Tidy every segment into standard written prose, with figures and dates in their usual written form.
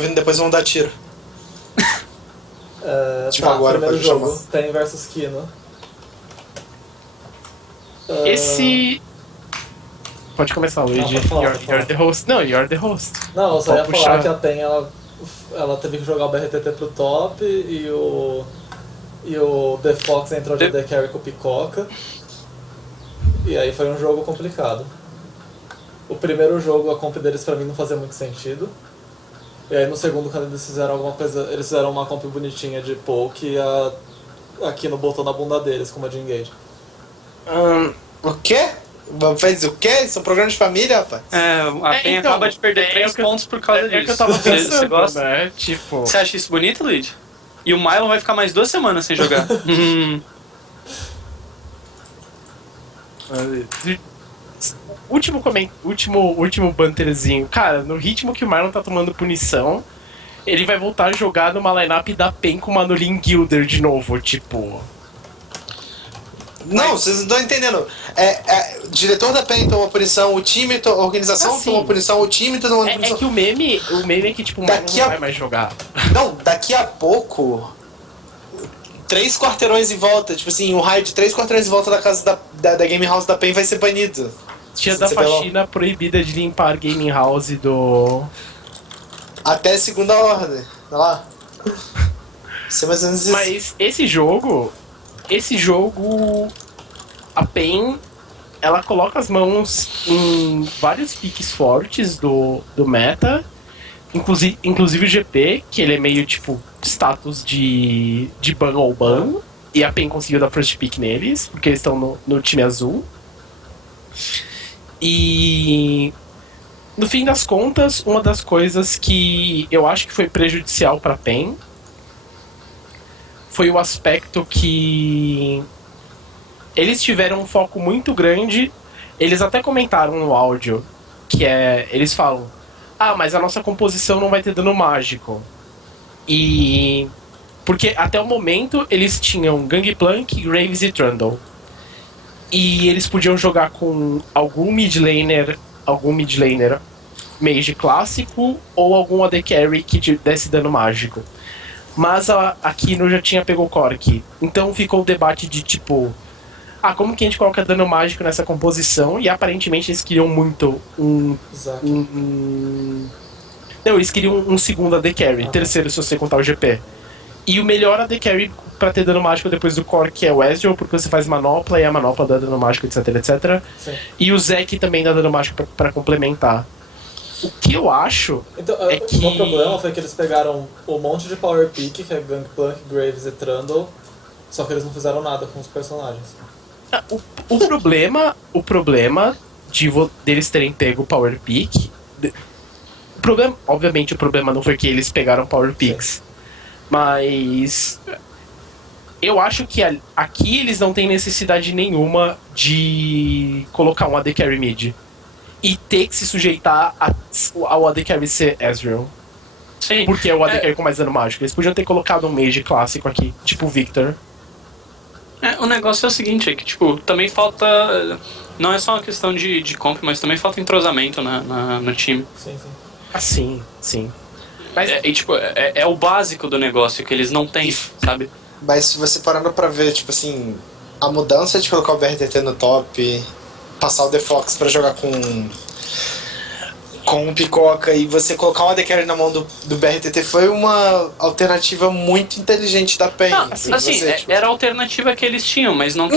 vindo depois vão dar tiro. Tipo, Tá, agora primeiro pode jogo, chamar. Pen versus Kino. Esse... Pode começar, Luigi. pode falar, You're the host. Não, you're the host. Não, eu só Pode ia puxar. falar que a Pen, ela teve que jogar o BRTT pro top e o The Fox entrou de The Carry com o Picoca. E aí foi um jogo complicado. O primeiro jogo, a comp deles pra mim não fazia muito sentido. E aí no segundo, quando eles fizeram alguma coisa, eles fizeram uma comp bonitinha de poke e a Kino botou na bunda deles com uma de engage. O quê? Fez o quê? Isso é um programa de família, rapaz? A PEN então, acaba de perder 3 pontos por causa disso. É que eu tava Você pensando, gosta? né? Tipo... Você acha isso bonito, Luigi? E o Mylon vai ficar mais 2 semanas sem jogar. Último banterzinho. Cara, no ritmo que o Marlon tá tomando punição, ele vai voltar a jogar numa lineup da PEN com o Manolin Gilder de novo, tipo... Não, vocês não estão entendendo. O diretor da PEN tomou punição, o time, a organização Assim, tomou punição, o time tomou É punição. que o meme é que, tipo, o Marlon Daqui não a- vai mais jogar. Não, daqui a pouco, 3 quarteirões em volta, tipo assim, um raio de 3 quarteirões em volta da casa da Game House da PEN vai ser banido. Tinha da Você pegou? faxina proibida de limpar a gaming house do... Até segunda ordem. Olha lá. Isso é mais ou menos isso. Mas esse jogo, a PEN, ela coloca as mãos em vários piques fortes do meta, inclusive o GP, que ele é meio tipo status de ban ou ban, e a PEN conseguiu dar first pick neles, porque eles estão no time azul. E no fim das contas, uma das coisas que eu acho que foi prejudicial para a PEN foi o aspecto que eles tiveram um foco muito grande. Eles até comentaram no áudio que eles falam: mas a nossa composição não vai ter dano mágico. E porque até o momento eles tinham Gangplank, Graves e Trundle. E eles podiam jogar com algum mid laner mage clássico ou algum AD Carry que desse dano mágico. Mas a Kino já tinha pegou Cork. Então ficou o debate de tipo... como que a gente coloca dano mágico nessa composição? E aparentemente eles queriam muito Exato. Não, eles queriam um segundo AD Carry. Terceiro se você contar o GP. E o melhor AD Carry pra ter dano mágico depois do Cork é o Ezreal, porque você faz manopla e a manopla dá dano mágico, etc, etc. Sim. E o Zek também dá dano mágico pra complementar. O que eu acho Então, é que... o problema foi que eles pegaram um monte de power pick, que é Gangplank, Graves e Trundle, só que eles não fizeram nada com os personagens. O problema deles terem pego o Power Pick... Obviamente o problema não foi que eles pegaram Power Picks. Mas... eu acho que aqui eles não têm necessidade nenhuma de colocar um AD Carry mid. E ter que se sujeitar ao AD Carry ser Ezreal. Sim. Porque é o AD Carry com mais dano mágico. Eles podiam ter colocado um mage clássico aqui, tipo o Victor. O negócio é o seguinte, é que tipo, também falta... Não é só uma questão de comp, mas também falta entrosamento no time. Sim. Sim. Mas É o básico do negócio que eles não têm, sabe? Mas se você parando pra ver, tipo assim, a mudança de colocar o BRTT no top, passar o The Fox pra jogar com um Picoca e você colocar um AD Carry na mão do BRTT foi uma alternativa muito inteligente da PEN. Não, assim, era a alternativa que eles tinham, mas não...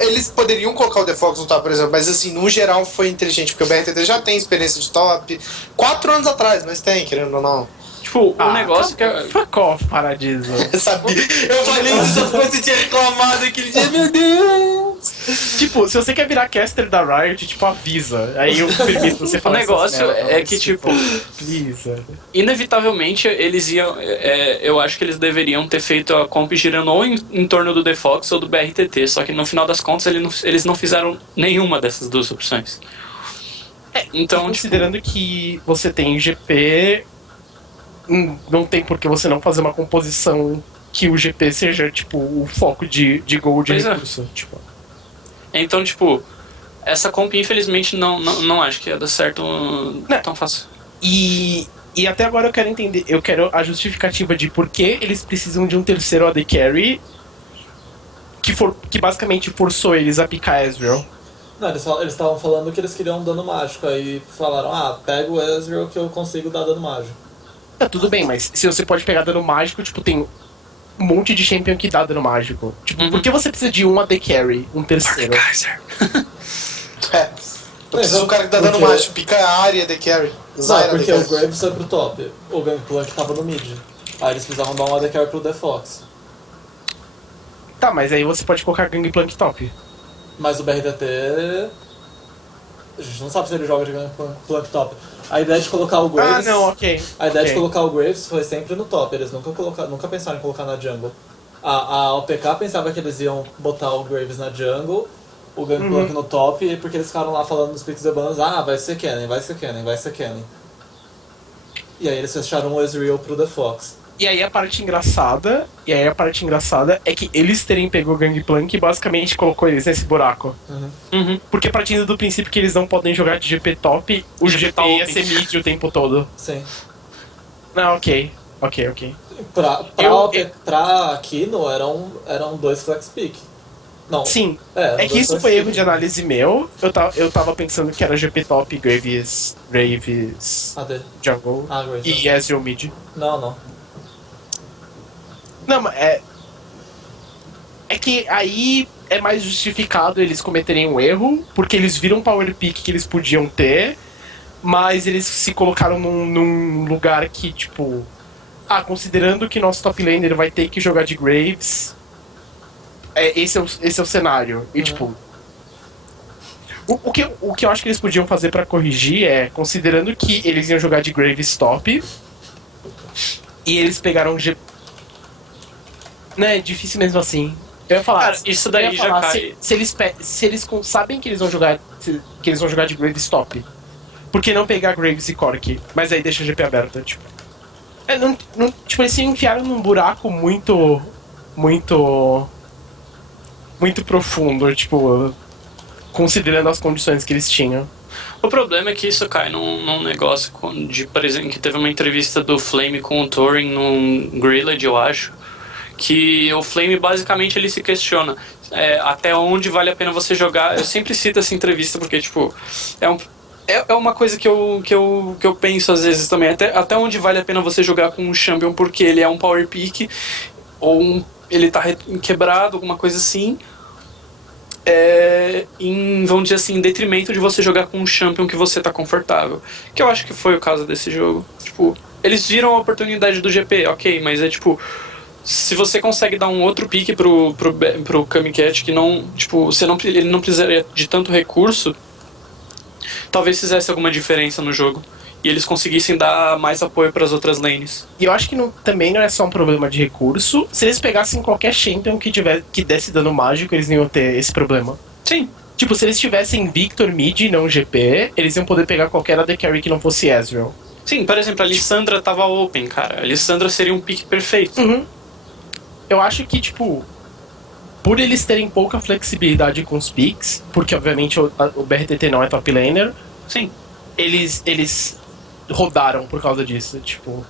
Eles poderiam colocar o The Fox no top, por exemplo, mas assim, no geral foi inteligente, porque o BRTT já tem experiência de top 4 anos atrás, mas tem, querendo ou não. Tipo, o negócio que é... Fuck off, Paradiso. Eu sabia. Eu falei isso só porque você tinha reclamado aquele dia, meu Deus! Tipo, se você quer virar caster da Riot, tipo, avisa. Aí eu permito você falar. O negócio essas merda, é mas, que, tipo... Please, velho. Inevitavelmente, eles iam... eu acho que eles deveriam ter feito a comp girando ou em torno do The Fox ou do BRTT, só que no final das contas eles não fizeram nenhuma dessas duas opções. Então, considerando que você tem GP... não tem por que você não fazer uma composição que o GP seja, tipo, o foco de gol de recurso. Tipo. Então, tipo, essa comp, infelizmente, não acho que ia dar certo tão fácil. E E até agora eu quero entender, eu quero a justificativa de por que eles precisam de um terceiro AD Carry que basicamente forçou eles a picar Ezreal. Não, eles estavam falando que eles queriam um dano mágico, aí falaram, pega o Ezreal que eu consigo dar dano mágico. Tá, tudo bem, mas se você pode pegar dano mágico, tipo, tem um monte de champion que dá dano mágico. Tipo, por que você precisa de um AD Carry, um terceiro? Eu preciso de um cara que dá dano mágico, pica a área de carry. Não, porque o Graves foi pro top, o Gangplank tava no mid. Aí eles precisavam dar um AD Carry pro The Fox. Tá, mas aí você pode colocar Gangplank top. Mas o BRTT... A gente não sabe se ele joga de Gangplank top. A ideia de colocar o Graves... Ah, não, ok. A ideia de colocar o Graves foi sempre no top, eles nunca pensaram em colocar na jungle. A OPK pensava que eles iam botar o Graves na jungle, o Gangplank no top, porque eles ficaram lá falando nos picks de bans, vai ser Kennen, vai ser Kennen, vai ser Kennen. E aí eles fecharam o Ezreal pro The Fox. E aí a parte engraçada é que eles terem pego o Gangplank basicamente colocou eles nesse buraco. Porque partindo do princípio que eles não podem jogar de GP top, o GP ia ser mid o tempo todo. Sim. Não, ok. Pra Kino eram 2 flex pick. Não. Sim. É que isso foi erro de análise meu. Eu tava pensando que era GP top, Graves, Jungle Graves. e Ezreal mid. Não. Não, mas é que aí é mais justificado eles cometerem um erro, porque eles viram o power pick que eles podiam ter, mas eles se colocaram num lugar que, tipo... considerando que nosso top laner vai ter que jogar de Graves, esse é o cenário. E, tipo... O que eu acho que eles podiam fazer pra corrigir é, considerando que eles iam jogar de Graves top, e eles pegaram Não, é difícil mesmo assim. Eu ia falar, cara, isso daí já cai. Se eles sabem que eles vão jogar de Graves top, por que não pegar Graves e Corki? Mas aí deixa a GP aberta, tipo. Tipo, eles se enfiaram num buraco muito profundo, tipo, considerando as condições que eles tinham. O problema é que isso cai num negócio de, por exemplo, que teve uma entrevista do Flame com o Thorin num Grilled, eu acho, que o Flame basicamente ele se questiona até onde vale a pena você jogar. Eu sempre cito essa entrevista porque, tipo, é uma coisa que eu penso às vezes também, até onde vale a pena você jogar com um champion porque ele é um power pick ou ele tá quebrado, alguma coisa assim, vamos dizer assim, em detrimento de você jogar com um champion que você tá confortável, que eu acho que foi o caso desse jogo. Tipo, eles viram a oportunidade do GP, ok, mas é tipo, se você consegue dar um outro pick pro Kamikat que não, tipo, ele não precisaria de tanto recurso, talvez fizesse alguma diferença no jogo e eles conseguissem dar mais apoio para as outras lanes. E eu acho que também não é só um problema de recurso. Se eles pegassem qualquer champion que desse dano mágico, eles não iam ter esse problema. Sim. Tipo, se eles tivessem Victor mid e não GP, eles iam poder pegar qualquer AD Carry que não fosse Ezreal. Sim, por exemplo, a Lissandra tava open, cara. A Lissandra seria um pick perfeito. Eu acho que, tipo, por eles terem pouca flexibilidade com os picks, porque obviamente o BRTT não é top laner, sim, eles rodaram por causa disso, tipo.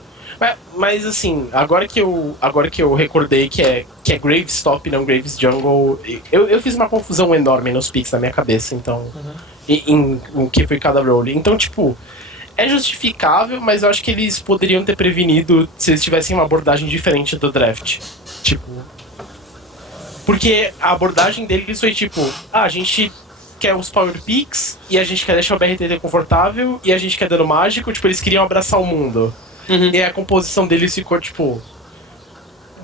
Mas assim, agora que eu recordei que é Graves top, não Graves jungle, eu fiz uma confusão enorme nos picks na minha cabeça, então, em o que foi cada role. Então, tipo, é justificável, mas eu acho que eles poderiam ter prevenido se eles tivessem uma abordagem diferente do draft. Tipo, porque a abordagem deles foi tipo, a gente quer os power picks, e a gente quer deixar o BRTT confortável, e a gente quer dano mágico, tipo, eles queriam abraçar o mundo. E a composição deles ficou, tipo,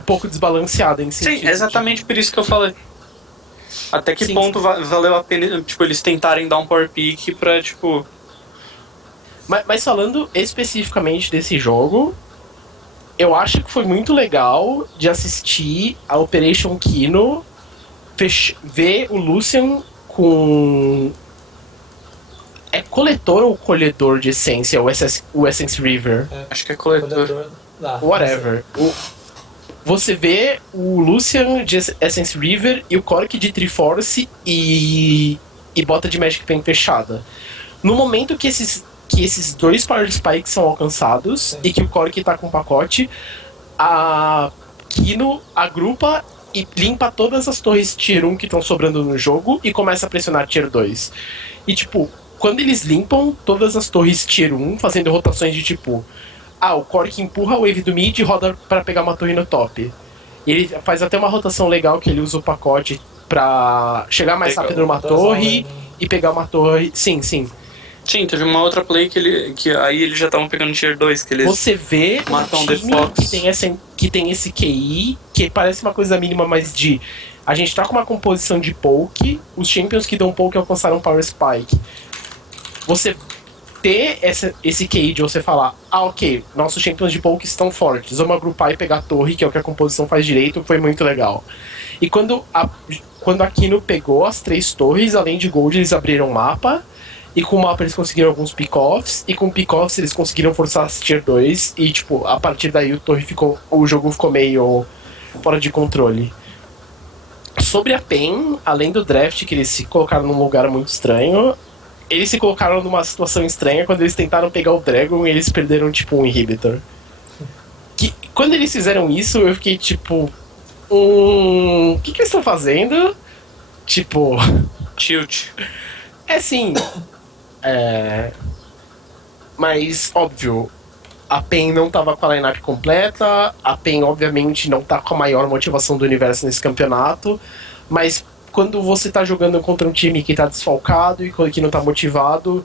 um pouco desbalanceada em sentido. Sim, exatamente por isso que eu falei. Até que ponto valeu a pena, tipo, eles tentarem dar um power pick pra, tipo... Mas falando especificamente desse jogo, eu acho que foi muito legal de assistir a Operation Kino ver o Lucian com... É coletor ou colhedor de essência, o Essence River? Acho que é coletor. Whatever. Você vê o Lucian de Essence River e o Cork de Triforce e bota de Magic Pen fechada. No momento que que esses 2 Power Spikes são alcançados e que o Cork tá com o pacote, a Kino agrupa e limpa todas as torres Tier 1 que estão sobrando no jogo e começa a pressionar Tier 2. E tipo, quando eles limpam todas as torres Tier 1, fazendo rotações de tipo, o Cork empurra o wave do mid e roda pra pegar uma torre no top. E ele faz até uma rotação legal que ele usa o pacote pra chegar mais rápido numa torre e pegar uma torre. Sim. Sim, teve uma outra play que aí eles já estavam pegando Tier 2, que eles Você vê matam um The time Fox. que tem esse QI, que parece uma coisa mínima, mas de... A gente tá com uma composição de poke, os champions que dão poke alcançaram Power Spike. Você ter esse QI de você falar, ok, nossos champions de poke estão fortes, vamos agrupar e pegar a torre, que é o que a composição faz direito, foi muito legal. E quando a Kino pegou as 3 torres, além de gold, eles abriram o mapa, e com o mapa eles conseguiram alguns pick-offs, e com pick-offs eles conseguiram forçar as Tier 2, e tipo, a partir daí o jogo ficou meio fora de controle. Sobre a PEN, além do draft que eles se colocaram num lugar muito estranho, eles se colocaram numa situação estranha quando eles tentaram pegar o Dragon e eles perderam tipo um inhibitor. Quando eles fizeram isso, eu fiquei tipo... O que eles estão fazendo? Tipo... Tilt. É sim. Mas, óbvio, a PEN não tava com a lineup completa, a PEN obviamente não tá com a maior motivação do universo nesse campeonato, mas quando você tá jogando contra um time que tá desfalcado e que não tá motivado,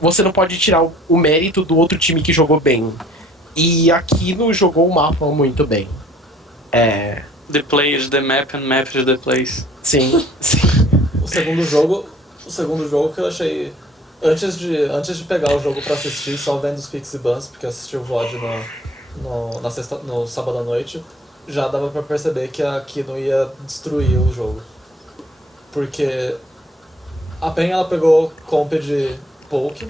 você não pode tirar o mérito do outro time que jogou bem. E aqui não jogou o mapa muito bem. The play is the map and map is the place. Sim. O segundo jogo que eu achei... Antes de pegar o jogo pra assistir, só vendo os Pix e Bans, porque eu assisti o VOD no sábado à noite, já dava pra perceber que a Kino ia destruir o jogo. Porque a PEN ela pegou comp de poke,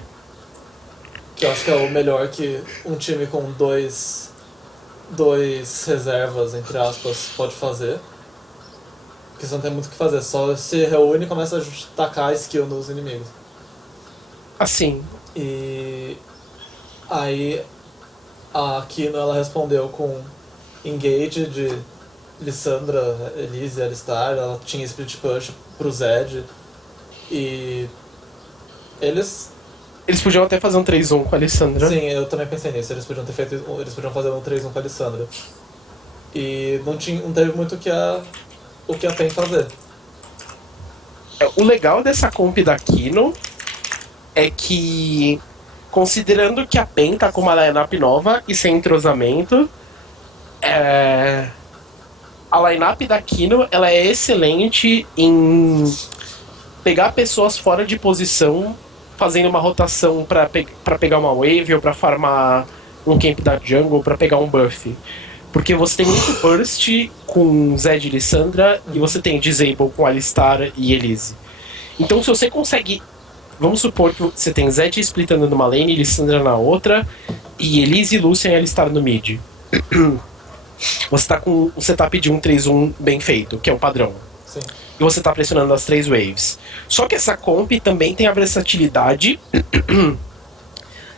que eu acho que é o melhor que um time com dois reservas, entre aspas, pode fazer. Porque você não tem muito o que fazer, só se reúne e começa a tacar skill nos inimigos. Assim. E aí a Kino ela respondeu com engage de Lissandra, Elise e Alistar, ela tinha split push pro Zed e eles Eles podiam até fazer um 3-1 com a Alessandra. sim, eu também pensei nisso, eles podiam fazer um 3-1 com a Lissandra e não teve muito o que a PEN fazer. O legal dessa comp da Kino é que, considerando que a PEN tá com uma lineup nova e sem entrosamento, a lineup da Kino ela é excelente em pegar pessoas fora de posição, fazendo uma rotação pra pegar uma wave ou pra farmar um camp da jungle, pra pegar um buff. Porque você tem muito burst com Zed e Lissandra e você tem Disable com Alistar e Elise. Então se você consegue... Vamos supor que você tem Zed splitando numa lane, Lissandra na outra, e Elise, Lucian e Alistar no mid. Você tá com um setup de 1-3-1 bem feito, que é o padrão. Sim. E você tá pressionando as 3 waves. Só que essa comp também tem a versatilidade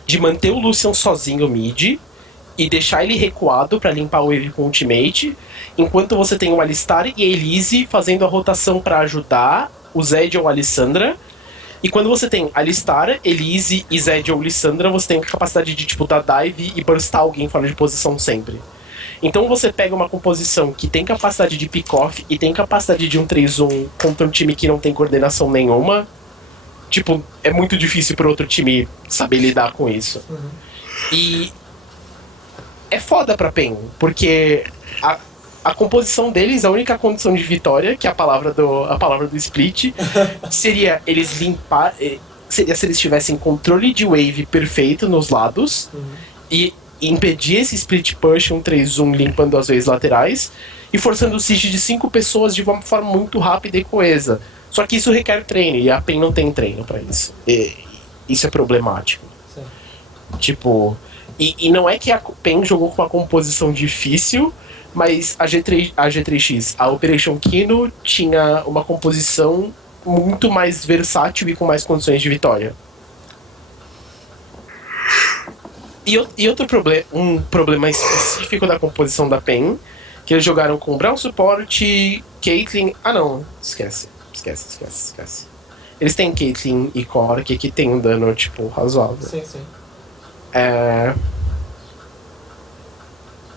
de manter o Lucian sozinho mid e deixar ele recuado pra limpar o wave com ultimate, enquanto você tem o Alistar e a Elise fazendo a rotação pra ajudar o Zed ou a Lissandra. E quando você tem Alistar, Elise e Zed ou Lissandra, você tem a capacidade de tipo dar dive e burstar alguém fora de posição sempre. Então você pega uma composição que tem capacidade de pick-off e tem capacidade de 1-3-1 contra um time que não tem coordenação nenhuma. Tipo, é muito difícil pro outro time saber lidar com isso. Uhum. E é foda pra PEN, porque a composição deles, a única condição de vitória, que é a palavra do split, seria eles limpar. Seria se eles tivessem controle de wave perfeito nos lados e impedir esse split push 1-3-1 limpando as waves laterais e forçando o siege de 5 pessoas de uma forma muito rápida e coesa. Só que isso requer treino e a PEN não tem treino pra isso. E isso é problemático. Sim. Tipo, e não é que a PEN jogou com uma composição difícil, mas a G3X, a Operation Kino, tinha uma composição muito mais versátil e com mais condições de vitória. E outro problema, um problema específico da composição da PEN, que eles jogaram com Brown Support, Caitlyn... Ah não, esquece. Eles têm Caitlyn e Core que tem um dano, tipo, razoável. Sim.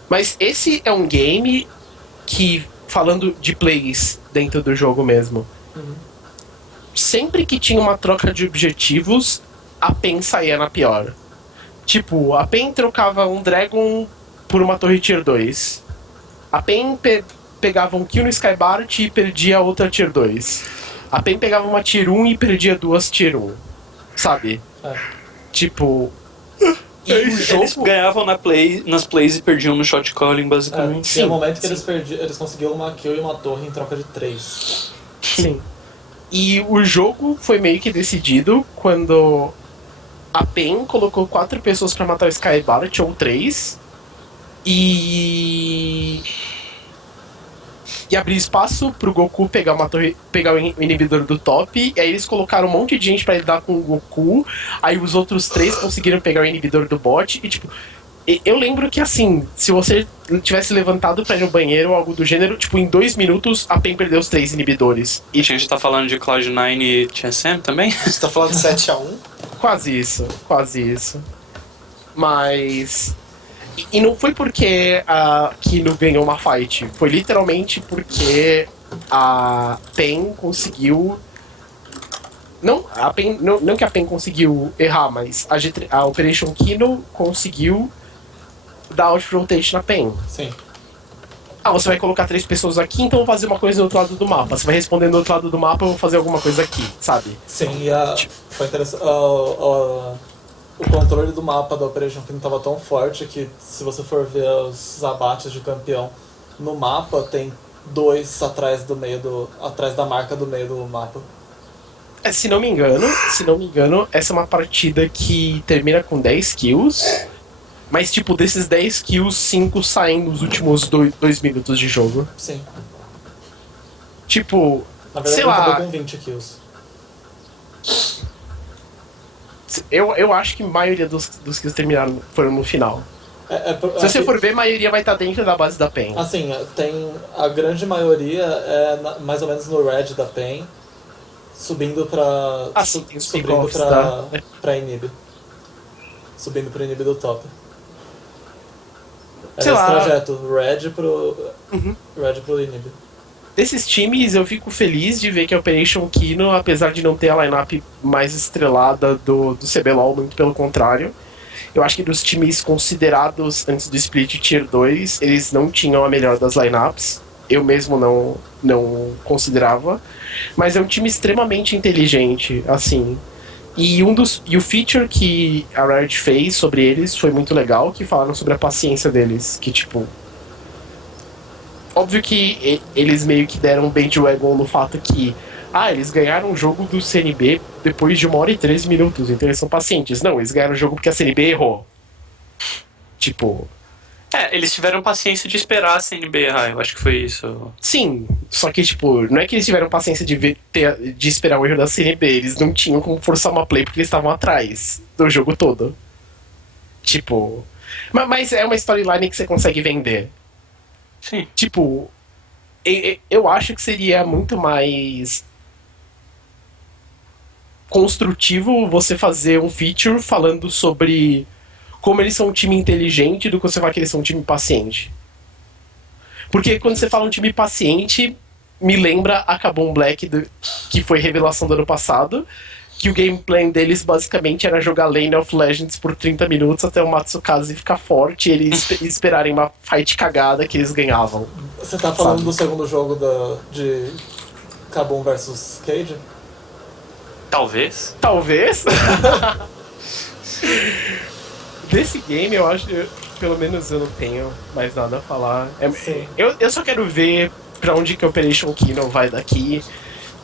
Mas esse é um game que, falando de plays dentro do jogo mesmo, sempre que tinha uma troca de objetivos, a PEN saía na pior. Tipo, a PEN trocava um Dragon por uma torre Tier 2. A PEN pegava um kill no Skybart e perdia outra Tier 2. A PEN pegava uma Tier 1 e perdia duas Tier 1. Sabe? Tipo... E o jogo... Eles ganhavam nas plays e perdiam no shot calling, basicamente. Tinha um momento que eles conseguiam uma kill e uma torre em troca de 3. Sim. E o jogo foi meio que decidido quando a PEN colocou 4 pessoas pra matar o Skybart, ou 3, e abriu espaço pro Goku pegar o inibidor do top, e aí eles colocaram um monte de gente pra lidar com o Goku, aí os outros 3 conseguiram pegar o inibidor do bot, e tipo... Eu lembro que, assim, se você tivesse levantado pra ir no banheiro ou algo do gênero, tipo, em 2 minutos, a PEN perdeu os 3 inibidores. E a gente tá falando de Cloud9 e TSM também? Você tá falando de 7-1? Quase isso. Mas... E não foi porque a Kino ganhou uma fight. Foi literalmente porque a PEN conseguiu... Não que a PEN conseguiu errar, mas a Operation Kino conseguiu dar out-rotation na PEN. Sim. Você vai colocar 3 pessoas aqui, então eu vou fazer uma coisa do outro lado do mapa. Você vai responder do outro lado do mapa, eu vou fazer alguma coisa aqui, sabe? Sim, foi interessante. O controle do mapa da Operation Kino estava tão forte que, se você for ver os abates de campeão no mapa, tem 2 atrás da marca do meio do mapa. Se não me engano, essa é uma partida que termina com 10 kills, mas tipo, desses 10 kills, 5 saem nos últimos 2 minutos de jogo. Sim. Tipo, na verdade, sei ele lá... acabou com 20 kills. Eu acho que a maioria dos kills terminaram foram no final. Se você for ver, a maioria vai estar dentro da base da PEN. Assim, tem a grande maioria mais ou menos no red da PEN, subindo pra inib. Subindo pro inib do top. É esse trajeto, red pro inib. Desses times, eu fico feliz de ver que a Operation Kino, apesar de não ter a lineup mais estrelada do CBLOL, muito pelo contrário, eu acho que dos times considerados antes do split Tier 2, eles não tinham a melhor das lineups. Eu mesmo não considerava. Mas é um time extremamente inteligente, assim. E o feature que a Riot fez sobre eles foi muito legal, que falaram sobre a paciência deles. Que, tipo... Óbvio que eles meio que deram um bandwagon no fato que... eles ganharam o jogo do CNB depois de 1 hora e 13 minutos, então eles são pacientes. Não, eles ganharam o jogo porque a CNB errou. Tipo... eles tiveram paciência de esperar a CNB errar, eu acho que foi isso. Sim, só que, tipo, não é que eles tiveram paciência de esperar o erro da CNB, eles não tinham como forçar uma play porque eles estavam atrás do jogo todo. Tipo... Mas é uma storyline que você consegue vender. Sim. Tipo, eu acho que seria muito mais construtivo você fazer um feature falando sobre como eles são um time inteligente do que você falar que eles são um time paciente. Porque quando você fala um time paciente, me lembra a Kabum Black, que foi revelação do ano passado, que o gameplay deles basicamente era jogar Lane of Legends por 30 minutos até o Matsukaze ficar forte e eles esperarem uma fight cagada que eles ganhavam. Você tá falando do segundo jogo de Kabum vs Cage? Talvez. Desse game, eu acho, pelo menos eu não tenho mais nada a falar. Eu só quero ver pra onde que a Operation Kino vai daqui.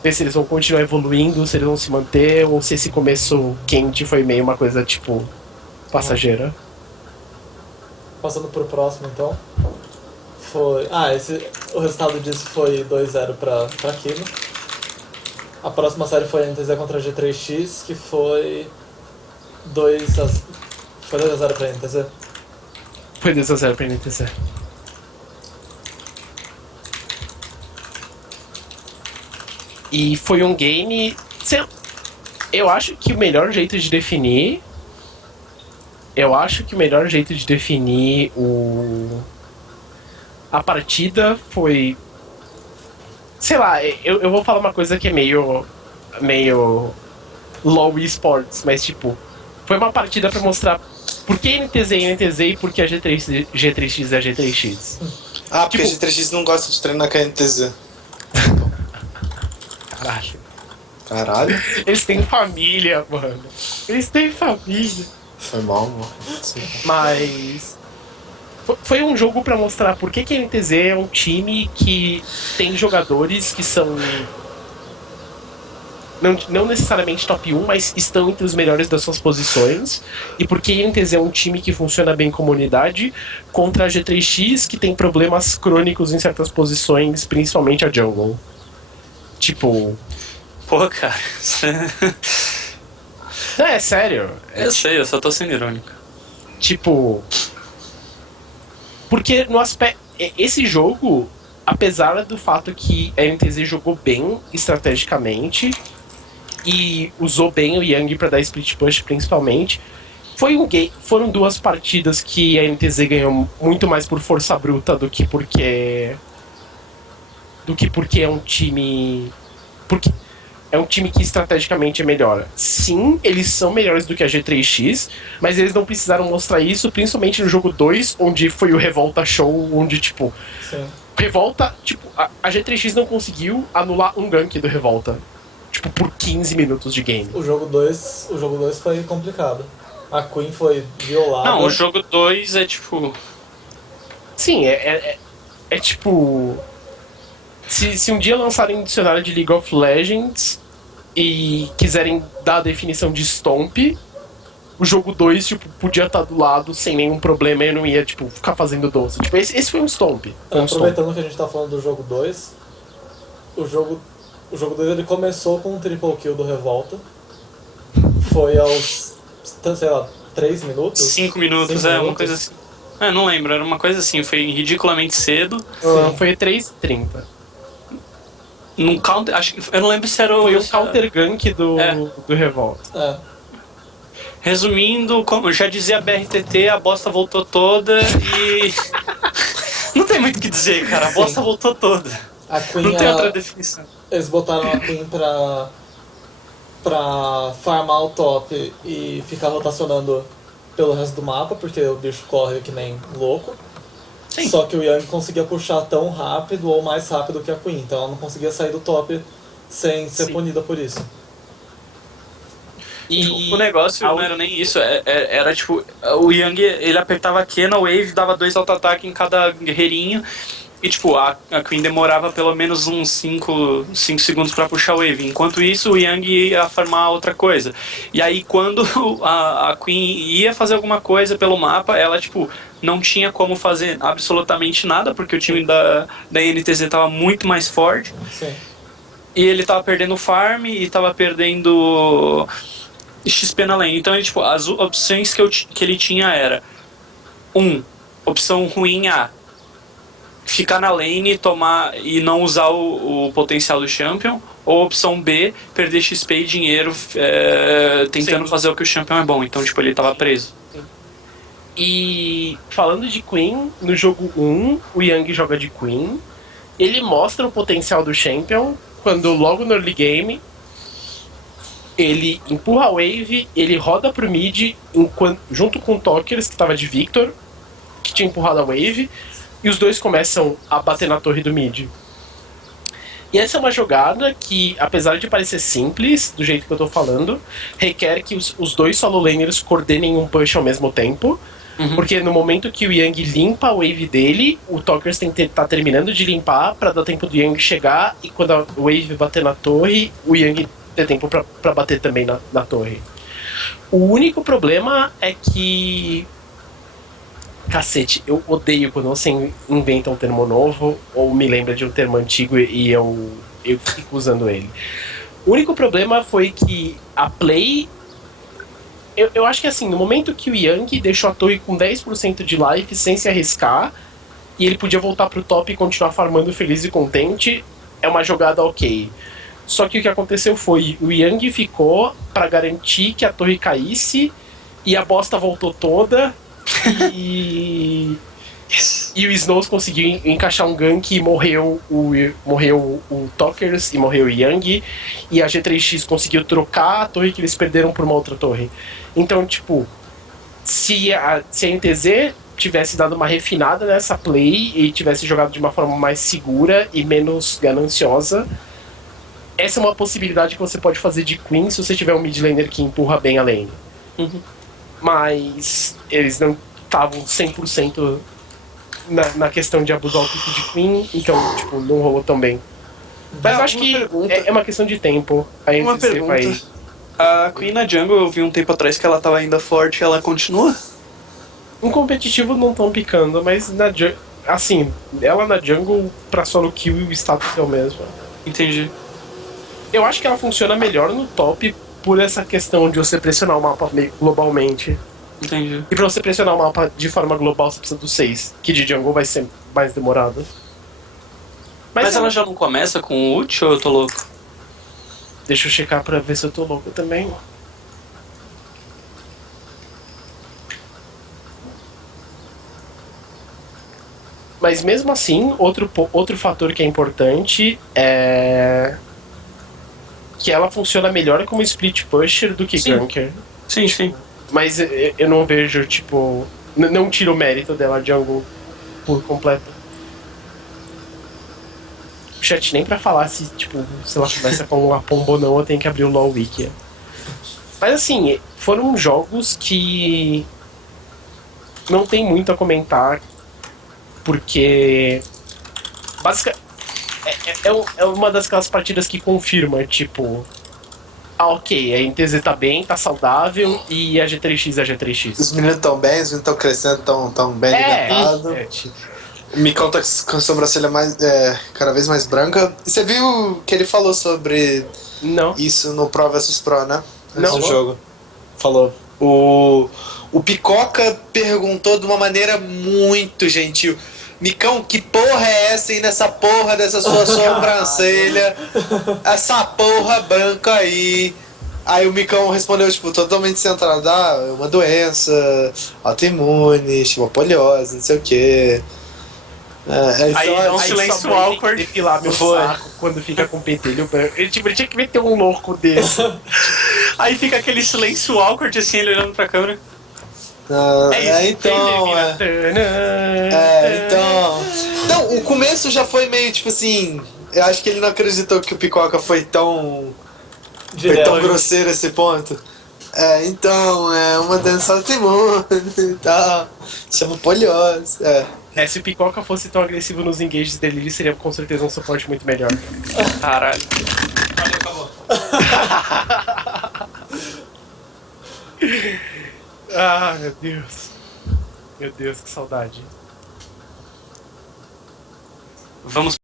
Ver se eles vão continuar evoluindo, se eles vão se manter, ou se esse começo quente foi meio uma coisa, tipo, passageira. Passando pro próximo, então. O resultado disso foi 2-0 pra Kino. A próxima série foi a NTZ contra a G3X, que foi Foi 2x0 pra NTZ? Foi 2x0 pra NTZ. E foi um game. Eu acho que o melhor jeito de definir. A partida foi. Sei lá, eu vou falar uma coisa que é meio LoL esports, mas tipo, foi uma partida pra mostrar por que NTZ é NTZ e por que a G3X é a G3X. Ah, porque Tipo- a G3X não gosta de treinar com a NTZ. Caralho. Caralho, Eles têm família, mano. Eles têm família. foi mal, mano. Mas. Foi um jogo pra mostrar por que a NTZ é um time que tem jogadores que são. Não necessariamente top 1, mas estão entre os melhores das suas posições. E porque a NTZ é um time que funciona bem como unidade contra a G3X, que tem problemas crônicos em certas posições, principalmente a jungle. Tipo. Pô, cara. Não, é sério. Eu sei, eu só tô sendo irônico. Tipo. Porque no aspecto. Esse jogo, apesar do fato que a NTZ jogou bem estrategicamente e usou bem o Yang pra dar split push principalmente, foram duas partidas que a NTZ ganhou muito mais por força bruta do que porque é um time. Porque é um time que estrategicamente é melhor. Sim, eles são melhores do que a G3X, mas eles não precisaram mostrar isso, principalmente no jogo 2, onde foi o Revolta Show, onde, tipo, Sim. Revolta, tipo, a G3X não conseguiu anular um gank do Revolta. Tipo, por 15 minutos de game. O jogo 2 foi complicado. A Queen foi violada. Não, o jogo 2 é tipo. Sim, é tipo. Se um dia lançarem um dicionário de League of Legends e quiserem dar a definição de Stomp, o jogo 2, tipo, podia estar do lado sem nenhum problema e eu não ia, tipo, ficar fazendo doce. Tipo, esse foi um Stomp. Foi um Aproveitando que a gente tá falando do jogo 2, o jogo 2 ele começou com um triple kill do Revolta. Foi aos, sei lá, 3 minutos? 5 minutos, Cinco uma minutos. coisa assim. Não lembro, era uma coisa assim, foi ridiculamente cedo. Não, foi 3:30. Num counter. Eu não lembro se era o. Foi um counter gank do Revolta. É. Resumindo, como já dizia a BRTT, a bosta voltou toda e. Não tem muito o que dizer, cara. A bosta voltou toda. A Queen, Não tem outra definição. eles botaram a Queen pra farmar o top e ficar rotacionando pelo resto do mapa, porque o bicho corre que nem louco. Sim. Só que o Yang conseguia puxar tão rápido ou mais rápido que a Queen, então ela não conseguia sair do top sem ser Sim. punida por isso. E O negócio não era nem isso, era tipo, o Yang, ele apertava Q na wave, dava 2 auto-ataque em cada guerreirinho, e tipo, a Queen demorava pelo menos uns 5 segundos pra puxar a wave. Enquanto isso, o Yang ia farmar outra coisa. E aí, quando a Queen ia fazer alguma coisa pelo mapa, ela, tipo, não tinha como fazer absolutamente nada, porque o time da NTZ tava muito mais forte. Sim. E ele tava perdendo farm e tava perdendo XP na lane. Então, ele, tipo, as opções que ele tinha era: opção ruim A, ficar na lane e não usar o potencial do champion. Ou opção B, perder XP e dinheiro tentando Sim. fazer o que o champion é bom. Então, tipo, ele tava preso. E falando de Queen, no jogo 1, o Yang joga de Queen. Ele mostra o potencial do Champion quando logo no early game ele empurra a wave, ele roda pro mid junto com o Tokers, que tava de Victor, que tinha empurrado a wave, e os dois começam a bater na torre do mid. E essa é uma jogada que, apesar de parecer simples, do jeito que eu tô falando, requer que os dois solo laners coordenem um push ao mesmo tempo. Porque no momento que o Yang limpa a wave dele, o Tokers tem que estar terminando de limpar pra dar tempo do Yang chegar, e quando a wave bater na torre, o Yang ter tempo pra bater também na torre. O único problema é que... Cacete, eu odeio quando você inventa um termo novo ou me lembra de um termo antigo e eu fico usando ele. O único problema foi que a play eu acho que assim, no momento que o Yang deixou a torre com 10% de life sem se arriscar, e ele podia voltar pro top e continuar farmando feliz e contente, é uma jogada ok. Só que o que aconteceu foi, o Yang ficou pra garantir que a torre caísse, e a bosta voltou toda, e... E o Snows conseguiu encaixar um gank e morreu o Talkers e morreu o Yang. E a G3X conseguiu trocar a torre que eles perderam por uma outra torre. Então, tipo, se a NTZ tivesse dado uma refinada nessa play e tivesse jogado de uma forma mais segura e menos gananciosa, essa é uma possibilidade que você pode fazer de Queen se você tiver um mid laner que empurra bem a lane. Mas eles não estavam 100% na questão de abusar o pick de Queen, então, tipo, não rolou tão bem. Mas eu acho que é uma questão de tempo. Aí Uma você pergunta. vai... A Queen na jungle, eu vi um tempo atrás que ela tava ainda forte, ela continua? Em competitivo não estão picando, mas assim, ela na jungle, pra solo kill, o status é o mesmo. Entendi. Eu acho que ela funciona melhor no top por essa questão de você pressionar o mapa globalmente. Entendi. E pra você pressionar o mapa de forma global, você precisa do 6, que de jungle vai ser mais demorado. Mas ela já não começa com o ult ou eu tô louco? Deixa eu checar pra ver se eu tô louco também. Mas mesmo assim, outro fator que é importante é que ela funciona melhor como split pusher do que Sim. ganker. Sim. Mas eu não vejo, tipo... Não tiro o mérito dela jungle por completo. Chat, nem pra falar se, tipo, se ela começa com uma pomba ou não, eu tenho que abrir o LoL Wiki. Mas assim, foram jogos que não tem muito a comentar, porque é uma das partidas que confirma, tipo, ok, a NTZ tá bem, tá saudável, e a G3X é a G3X. Os meninos tão bem, os meninos tão crescendo, tão bem alimentados. Tipo, O Micão tá com a sobrancelha cada vez mais branca. E você viu que ele falou sobre não. isso no Pro vs Pro, né? Antes Não. do jogo. Falou. O Picoca perguntou de uma maneira muito gentil: Micão, que porra é essa aí nessa porra dessa sua sobrancelha? Essa porra branca aí. Aí o Micão respondeu, tipo, totalmente centrado: é uma doença autoimune, tipo, poliose, não sei o quê. Aí dá um silêncio awkward. Depilar meu saco quando fica com pentelho branco. Ele tinha que meter um louco desse. Aí fica aquele silêncio awkward assim, ele olhando pra câmera. Então. Não, o começo já foi meio tipo assim. Eu acho que ele não acreditou que o Picoca foi tão grosseiro a esse ponto. Então, é uma dança autoimune e tal. Chama poliose. Se o Picoca fosse tão agressivo nos engages dele, ele seria com certeza um suporte muito melhor. Caralho. Acabou. Ah, meu Deus. Meu Deus, que saudade. Vamos